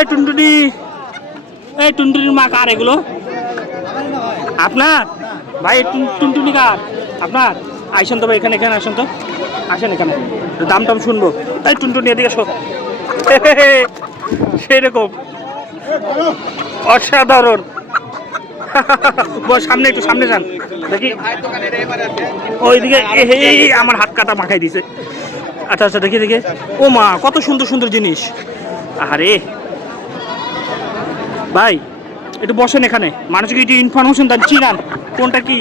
এই টুনটুনি, এই টুনটুনির মা কার এগুলো? আপনার ভাই? টুনটুনি কার আপনার? আইসেন তো ভাই, এখানে এখানে আসেন তো, আসেন এখানে, দাম টাম শুনবো। এই টুনটুনি এদিকে আসো। সেরকম অসাধারণ। সামনে একটু সামনে যান দেখি, ওইদিকে আমার হাত কাটা মাখাই দিছে। আচ্ছা আচ্ছা, দেখি দেখি। ও মা, কত সুন্দর সুন্দর জিনিস। আরে ভাই একটু বসেন এখানে, মানুষকে একটু ইনফরমেশন দেন, চিনান কোনটা কি।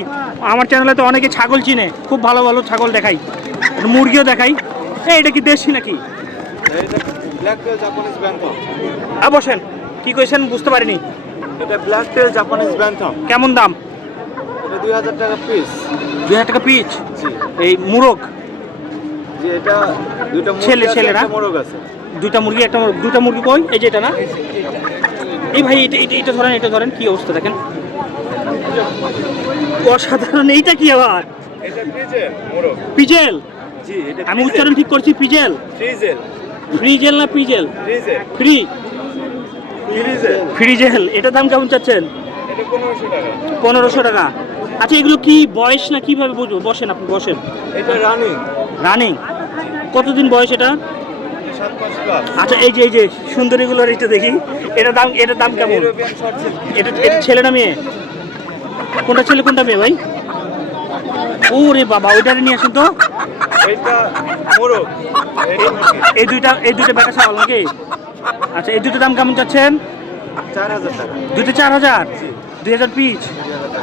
আমার চ্যানেলে তো অনেকে ছাগল চিনে, খুব ভালো ভালো ছাগল দেখাই, মুরগিও দেখাই। এটা কি দেশি নাকি? বসেন, কি কইছেন বুঝতে পারিনি। এটা ব্ল্যাক টেল জাপানিজ ব্যান্থাম। কেমন দাম? এটা 2000 টাকা পিস। 2000 টাকা পিস? জি। এই মুরগ? জি, এটা দুইটা ছেলে ছেলে না? মোরগ আছে। দুইটা মুরগি, একটা দুইটা মুরগি কই? এই যে এটা না? এই ভাই এটা এটা এটা ধরেন, এটা ধরেন, কি অবস্থা দেখেন, অসাধারণ। এইটা কি আবার? এটা ফ্রিজেল মোরগ। পিজেল? জি, এটা আমি উচ্চারণ ঠিক করছি, পিজেল? ফ্রিজেল। ফ্রিজেল না পিজেল? ফ্রিজেল। Free frizzle. ফ্রিজেল। এটার দাম কেমন চাচ্ছেন? এটা 1500 টাকা। 1500 টাকা। আচ্ছা, এগুলো কি বয়স না কিভাবে বুঝবো? বসেন আপনি, বসেন। এটা রানিং। রানিং? কতদিন বয়স এটা? 7 মাস প্লাস। আচ্ছা, এই যে সুন্দরীগুলোর এটা দেখি, এটার দাম কেমন? European short silk. এটা ছেলে না মেয়ে? কোনটা ছেলে কোনটা মেয়ে ভাই? ওরে বাবা, ওইটারে নিয়ে আসেন তো। এটা মোরগ। এই দুইটা বেটা ছাগল নাকি? আচ্ছা, এই দুটো দাম কেমন চাচ্ছেন? 4000 টাকা। দুটো 4000? 2000 পিস।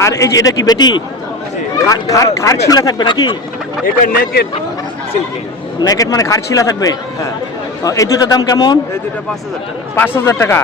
আর এই যে এটা কি বেটি? ঘাড় ছিলা থাকবে নাকি? এটা নেকেড সিল্কি। নেকেট মানে ঘাড় ছিলা থাকবে? হ্যাঁ। এই দুটোর দাম কেমন? এই দুটো 5000 টাকা। 5000 টাকা।